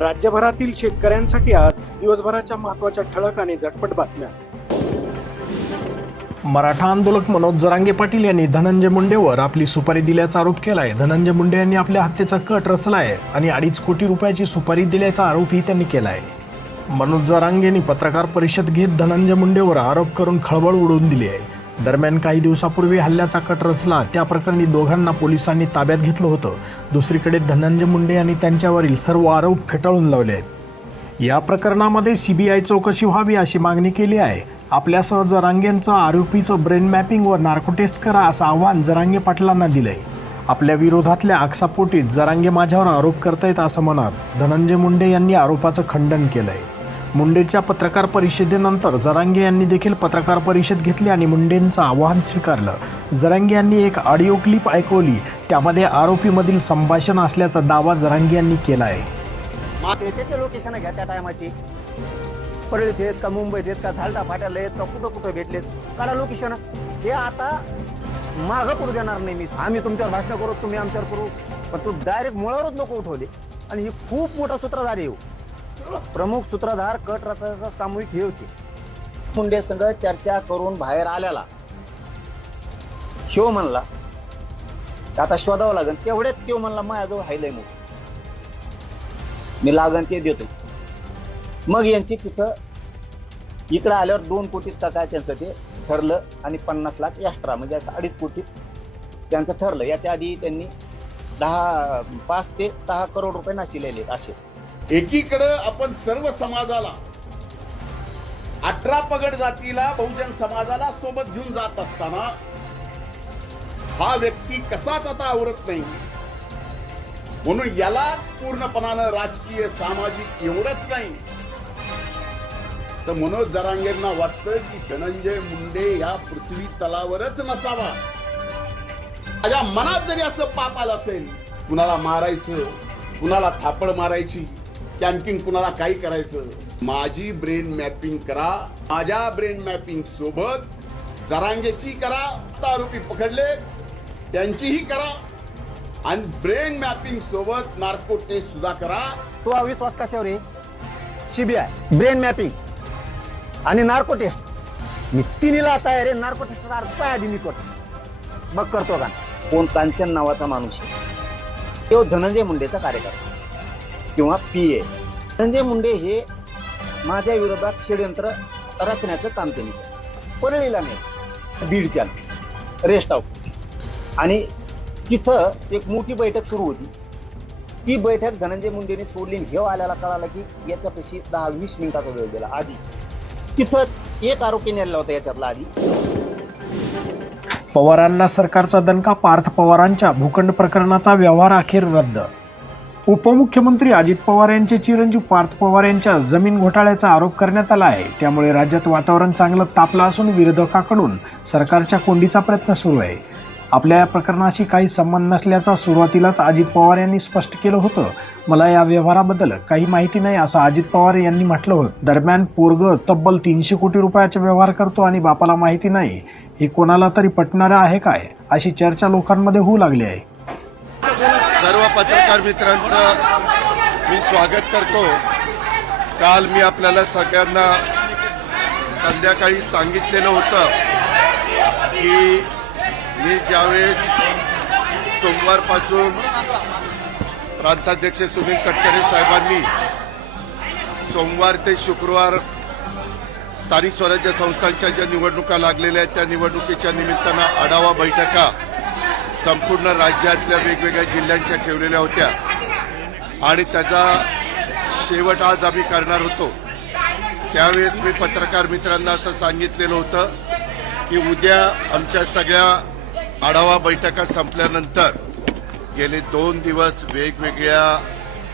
राज्यभरातील शेतकऱ्यांसाठी आज दिवसभराच्या महत्त्वाच्या ठळक आणि झटपट बातम्या। मराठा आंदोलक मनोज जरांगे पाटील यांनी धनंजय मुंडेवर आपली सुपारी दिल्याचा आरोप केलाय। धनंजय मुंडे यांनी आपल्या हत्येचा कट रचलाय आणि 2.5 कोटी रुपयाची सुपारी दिल्याचा आरोपही त्यांनी केलाय। मनोज जरांगेंनी पत्रकार परिषद घेत धनंजय मुंडेवर आरोप करून खळबळ उडवून दिली आहे। दरम्यान काही दिवसापूर्वी हल्ल्याचा कट रचला त्या प्रकरणी दोघांना पोलिसांनी ताब्यात घेतलं होतं। दुसरीकडे धनंजय मुंडे यांनी त्यांच्यावरील सर्व आरोप फेटाळून लावले आहेत। या प्रकरणामध्ये सीबीआय चौकशी व्हावी अशी मागणी केली आहे। आपल्यासह जरांगेंचं आरोपीचं ब्रेन मॅपिंग व नार्को टेस्ट करा असं आव्हान जरांगे पाटलांना दिलंय। आपल्या विरोधातल्या आक्षेपोटीत जरांगे माझ्यावर आरोप करतायत असं म्हणत धनंजय मुंडे यांनी आरोपाचं खंडन केलंय। मुंडेच्या पत्रकार परिषदेनंतर जरांगे यांनी देखील पत्रकार परिषद घेतली आणि मुंडेंचं आव्हान स्वीकारलं। जरांगे यांनी एक ऑडिओ क्लिप ऐकवली, त्यामध्ये आरोपीमधील संभाषण असल्याचा दावा जरांगे यांनी केला आहे। त्याचे लोकेशन घ्या त्या टायमाची, परळीत आहेत का मुंबईत आहेत का झालटा फाट्याला आहेत का कुठं भेटलेत, काढा लोकेशन। हे आता मागं करू देणार नाही मी। आम्ही तुमच्यावर भाषण करू, तुम्ही आमच्यावर करू, पण तू डायरेक्ट मुळावरच लोक उठवले आणि ही खूप मोठा सूत्रधार येऊ प्रमुख सूत्रधार कट रचण्याचा सामूहिक हे होती। मुंडे संघ चर्चा करून बाहेर आल्याला ह्यो म्हणला आता शोधावं लागेल, तेवढ्यात त्यो म्हणला माझ्याजवळ हायलय मग मी लागन ते देतो। मग यांची तिथं इकडे आल्यावर 2 कोटी टाका त्यांचं ते ठरलं आणि 50 लाख एक्स्ट्रा म्हणजे असं 2.5 कोटी त्यांचं ठरलं। याच्या आधी त्यांनी 5 ते 6 करोड रुपये नाशिलेले असे। एकीकडे आपण सर्व समाजाला 18 पगड जातीला बहुजन समाजाला सोबत घेऊन जात असताना हा व्यक्ती कसाच आता आवरत नाही, म्हणून यालाच पूर्णपणानं राजकीय सामाजिक एवढंच नाही तर मनोज जरांगेंना वाटतं की धनंजय मुंडे या पृथ्वी तलावरच नसावा। माझ्या मनात जरी असं पाप आलं असेल, कुणाला मारायचं, कुणाला थापड मारायची, आणखीन कुणाला काही करायचं, माझी ब्रेन मॅपिंग करा। माझ्या ब्रेन मॅपिंग सोबत जरांगेची करा, आरोपी पकडले त्यांचीही करा आणि ब्रेन मॅपिंग सोबत नार्को टेस्ट सुद्धा करा। तो अविश्वास कशावर आहे? सीबीआय, ब्रेन मॅपिंग आणि नार्को टेस्ट मी तिन्हीला तयार आहे। नार्को टेस्ट पाय आधी मी करतो, मग करतो का कोण कांचन नावाचा माणूस तो धनंजय मुंडेचा कार्यकर्ता किंवा पीए। धनंजय मुंडे हे माझ्या विरोधात षडयंत्र रचण्याचं काम त्यांनी केलं। परळीला नाही, बीडच्या रेस्ट हाऊस आणि तिथं एक मोठी बैठक सुरू होती। ती बैठक धनंजय मुंडेने सोडली। हे आल्याला कळालं की याच्यापाशी 10-20 मिनिटाचा वेळ दिला। आधी तिथं एक आरोपी नेला होता याच्यातला आधी। पवारांना सरकारचा दणका, पार्थ पवारांच्या भूखंड प्रकरणाचा व्यवहार अखेर रद्द। उपमुख्यमंत्री अजित पवार यांचे चिरंजीव पार्थ पवार यांच्या जमीन घोटाळ्याचा आरोप करण्यात आला आहे। त्यामुळे राज्यात वातावरण चांगलं तापलं असून विरोधकांकडून सरकारच्या कोंडीचा प्रयत्न सुरू आहे। आपल्या या प्रकरणाशी काही संबंध नसल्याचा सुरुवातीलाच अजित पवार यांनी स्पष्ट केलं होतं। मला या व्यवहाराबद्दल काही माहिती नाही असं अजित पवार यांनी म्हटलं होतं। दरम्यान पोरग तब्बल 300 कोटी रुपयाचा व्यवहार करतो आणि बापाला माहिती नाही, हे कोणाला तरी पटणारं आहे काय, अशी चर्चा लोकांमध्ये होऊ लागली आहे। सर्व पत्रकार मित्रांचं मी स्वागत करतो। काल मी आपल्याला सगळ्यांना संध्याकाळी सांगितलेलं होतं की मी ज्यावेळेस सोमवारपासून प्रांताध्यक्ष सुनील तटकरे साहेबांनी सोमवार ते शुक्रवार स्थानिक स्वराज्य संस्थांच्या ज्या निवडणुका लागलेल्या आहेत त्या निवडणुकीच्या निमित्तानं आढावा बैठका संपूर्ण राज्यातल्या वेगवेगळ्या जिल्ह्यांच्या ठेवलेल्या होत्या आणि त्याचा शेवट आज आम्ही करणार होतो। त्यावेळेस मी पत्रकार मित्रांना असं सांगितलेलं होतं की उद्या आमच्या सगळ्या आढावा बैठका संपल्यानंतर गेले 2 दिवस वेगवेगळ्या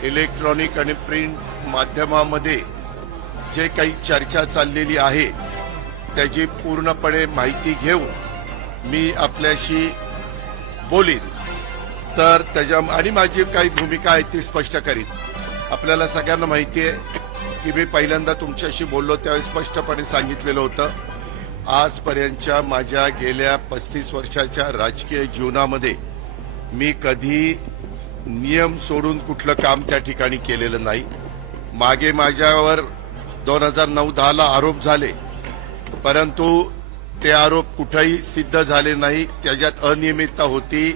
इलेक्ट्रॉनिक आणि प्रिंट माध्यमामध्ये जे काही चर्चा चाललेली आहे त्याची पूर्णपणे माहिती घेऊन मी आपल्याशी बोलीन, तर त्याच्या आणि माझी काही भूमिका आहे ती स्पष्ट करीन। आपल्याला सगळ्यांना माहिती आहे की मी पहिल्यांदा तुमच्याशी बोललो त्यावेळी स्पष्टपणे सांगितलेलं होतं, आजपर्यंतच्या माझ्या गेल्या 35 वर्षाच्या राजकीय जीवनामध्ये मी कधी नियम सोडून कुठलं काम त्या ठिकाणी केलेलं नाही। मागे माझ्यावर 2009-10 आरोप झाले, परंतु ते आरोप कुठेही सिद्ध झाले नाही. त्याच्यात अनियमितता होती,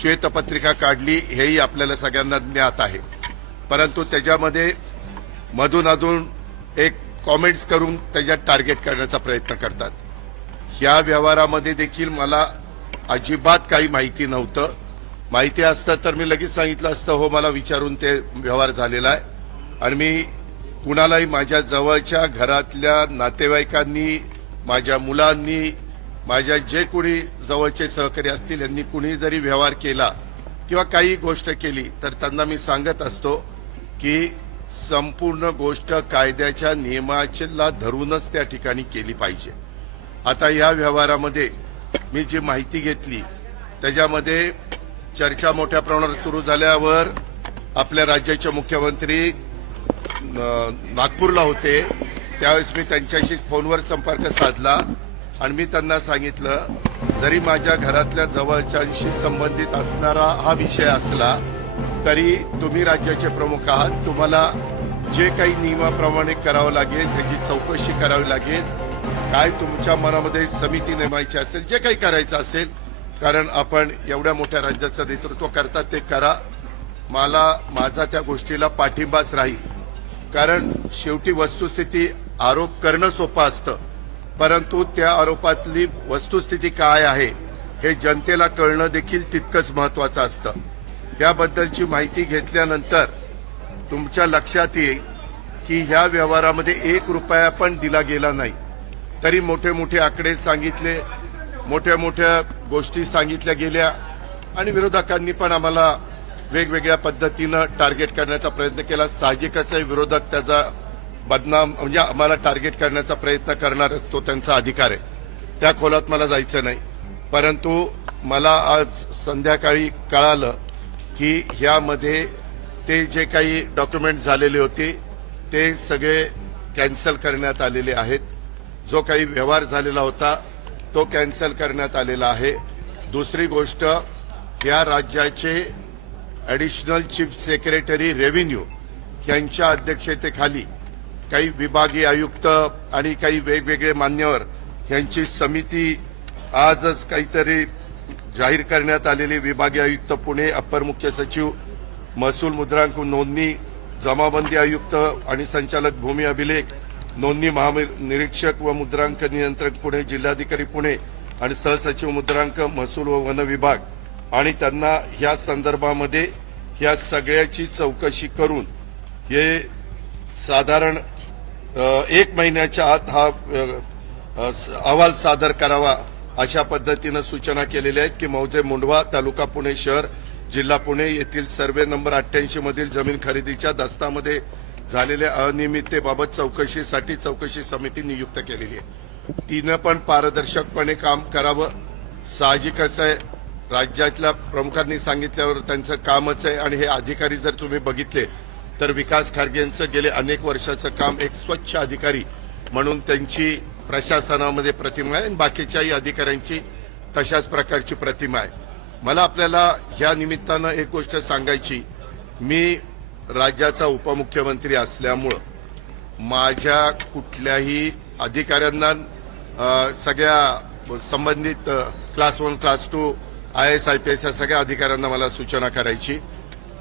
श्वेतपत्रिका काढली, हेही आपल्याला सगळ्यांना ज्ञात आहे. परंतु त्याच्यामध्ये मधून एक कॉमेंट्स करून त्याच्यात टार्गेट करण्याचा प्रयत्न करतात. ह्या व्यवहारामध्ये देखील मला अजिबात काही माहिती नव्हतं. माहिती असतं तर मी लगेच सांगितलं असतं, हो मला विचारून ते व्यवहार झालेला आहे. आणि मी कुणालाही माझ्या जवळच्या घरातल्या नातेवाईकांनी, माझ्या मुलांनी, माझ्या जे कोणी जवळचे सहकारी असतील यांनी कुणी जरी व्यवहार केला किंवा काही गोष्ट केली तर त्यांना मी सांगत असतो की संपूर्ण गोष्ट कायद्याच्या नियमाला धरूनच त्या ठिकाणी केली पाहिजे. आता या व्यवहारामध्ये मी जी माहिती घेतली त्याच्यामध्ये चर्चा मोठ्या प्रमाणावर सुरू झाल्यावर आपल्या राज्याचे मुख्यमंत्री नागपूरला होते. त्यावेळेस मी त्यांच्याशी फोनवर संपर्क साधला आणि मी त्यांना सांगितलं, जरी माझ्या घरातल्या जवळच्यांशी संबंधित असणारा हा विषय असला तरी तुम्ही राज्याचे प्रमुख आहात, तुम्हाला जे काही नियमाप्रमाणे करावं लागेल त्याची चौकशी करावी लागेल. काय तुमच्या मनामध्ये समिती नेमायची असेल, जे काही करायचं असेल, कारण आपण एवढ्या मोठ्या राज्याचं नेतृत्व करता, ते करा. मला माझा त्या गोष्टीला पाठिंबाच राहील. कारण शेवटी वस्तुस्थिती आरोप करणं सोपं असतं, परंतु त्या आरोपातली वस्तुस्थिती काय आहे हे जनतेला कळणं देखील तितकंच महत्वाचं असतं. याबद्दलची माहिती घेतल्यानंतर तुमच्या लक्षात येईल की ह्या व्यवहारामध्ये 1 रुपया पण दिला गेला नाही. तरी मोठे मोठे आकडे सांगितले, मोठ्या मोठ्या गोष्टी सांगितल्या गेल्या आणि विरोधकांनी पण आम्हाला वेगवेगळ्या पद्धतीनं टार्गेट करण्याचा प्रयत्न केला. साहजिकच आहे, विरोधक त्याचा बदनाम म्हणजे आम्हाला टार्गेट करण्याचा प्रयत्न करणारच, तो त्यांचा अधिकार आहे. त्या खोलात मला जायचं नाही. परंतु मला आज संध्याकाळी कळालं की ह्यामध्ये ते जे काही डॉक्युमेंट झालेले होते ते सगळे कॅन्सल करण्यात आलेले आहेत. जो काही व्यवहार झालेला होता तो कॅन्सल करण्यात आलेला आहे. दुसरी गोष्ट, या राज्याचे ऍडिशनल चीफ सेक्रेटरी रेव्हेन्यू यांच्या अध्यक्षतेखाली काही विभागीय आयुक्त आणि काही वेगवेगळे मान्यवर यांची समिती आजच काहीतरी जाहीर करण्यात आलेली. विभागीय आयुक्त पुणे, अप्पर मुख्य सचिव महसूल मुद्रांक नोंदणी, जमाबंदी आयुक्त आणि संचालक भूमी अभिलेख, नोंदणी महानिरीक्षक व मुद्रांक नियंत्रक पुणे, जिल्हाधिकारी पुणे आणि सहसचिव मुद्रांक महसूल व वन विभाग, आणि त्यांना ह्या संदर्भामध्ये ह्या सगळ्याची चौकशी करून हे साधारण 1 महिन्याच्या आत हा अहवाल सादर करावा अशा पद्धतीनं सूचना केलेल्या आहेत. की मौजे मुंडवा, तालुका पुणे शहर, जिल्हा पुणे येथील सर्वे नंबर 88 मधील जमीन खरेदीच्या दस्तामध्ये झालेल्या अनियमिततेबाबत चौकशीसाठी चौकशी समिती नियुक्त केलेली आहे. तिनं पण पारदर्शकपणे काम करावं. साहजिकच आहे, राज्यातल्या प्रमुखांनी सांगितल्यावर त्यांचं कामच आहे. आणि हे अधिकारी जर तुम्ही बघितले तर विकास खारगेंचं गेले अनेक वर्षाचं काम, एक स्वच्छ अधिकारी म्हणून त्यांची प्रशासनामध्ये प्रतिमा आहे आणि बाकीच्याही अधिकाऱ्यांची तशाच प्रकारची प्रतिमा आहे. मला आपल्याला ह्या निमित्तानं एक गोष्ट सांगायची, मी राज्याचा उपमुख्यमंत्री असल्यामुळं माझ्या कुठल्याही अधिकाऱ्यांना सगळ्या संबंधित क्लास 1, क्लास 2, IAS, IPS या सगळ्या अधिकाऱ्यांना मला सूचना करायची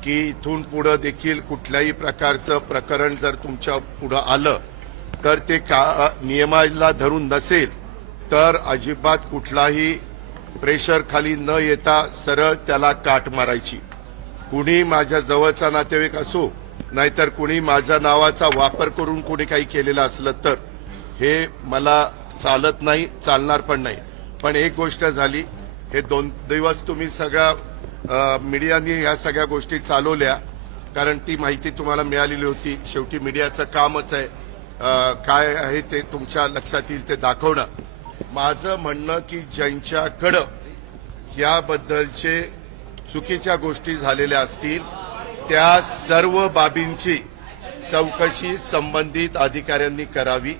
की इथून पुढे देखील कुठल्याही प्रकारचं प्रकरण जर तुमच्या पुढे आलं तर ते नियमाला धरून नसेल तर अजिबात कुठलाही प्रेशर खाली न येता सरळ त्याला काट मारायची. कुणी माझ्या जवळचा नातेवाईक असो, नाहीतर कुणी माझ्या नावाचा वापर करून कुणी काही केलेलं असलं तर हे मला चालत नाही, चालणार पण नाही. पण एक गोष्ट झाली, हे 2 दिवस तुम्ही सगळ्या मीडियानी ह्या सगळ्या गोष्टी चालवल्या, कारण ती माहिती तुम्हाला मिळालेली होती. शेवटी मीडियाचं कामच आहे काय आहे ते तुमच्या लक्षात येईल ते दाखवणं. माझं म्हणणं की ज्यांच्याकडं याबद्दलचे चुकीच्या गोष्टी झालेल्या असतील त्या सर्व बाबींची चौकशी संबंधित अधिकाऱ्यांनी करावी.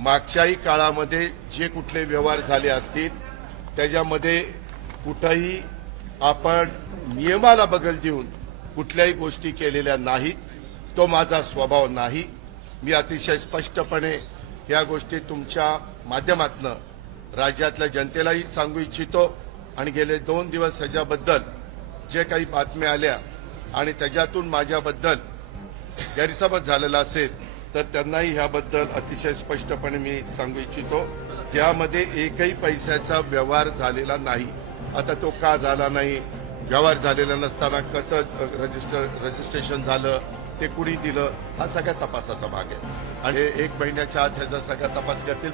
मागच्याही काळामध्ये जे कुठले व्यवहार झाले असतील त्याच्यामध्ये कुठंही आपण नियमाला बगल देऊन कुठल्याही गोष्टी केलेल्या नाहीत. तो माझा स्वभाव नाही. मी अतिशय स्पष्टपणे या गोष्टी तुमच्या माध्यमातून राज्यातल्या जनतेलाही सांगू इच्छितो. आणि गेले 2 दिवस ह्याच्याबद्दल जे काही बातम्या आल्या आणि त्याच्यातून माझ्याबद्दल गैरसमज झालेला असेल तर त्यांनाही ह्याबद्दल अतिशय स्पष्टपणे मी सांगू इच्छितो. यामध्ये एकही पैशाचा व्यवहार झालेला नाही. आता तो का झाला नाही, व्यवहार झालेला नसताना कसं रजिस्ट्रेशन झालं, ते कुणी दिलं, हा सगळ्या तपासाचा भाग आहे. आणि 1 महिन्याच्या आत ह्याचा सगळा तपास करतील.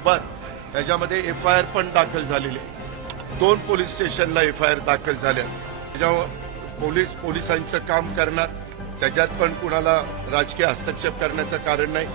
त्याच्यामध्ये FIR पण दाखल झालेली, 2 पोलीस स्टेशनला FIR दाखल झाल्या. पोलिसांचं काम करणार, त्याच्यात पण कुणाला राजकीय हस्तक्षेप करण्याचं कारण नाही.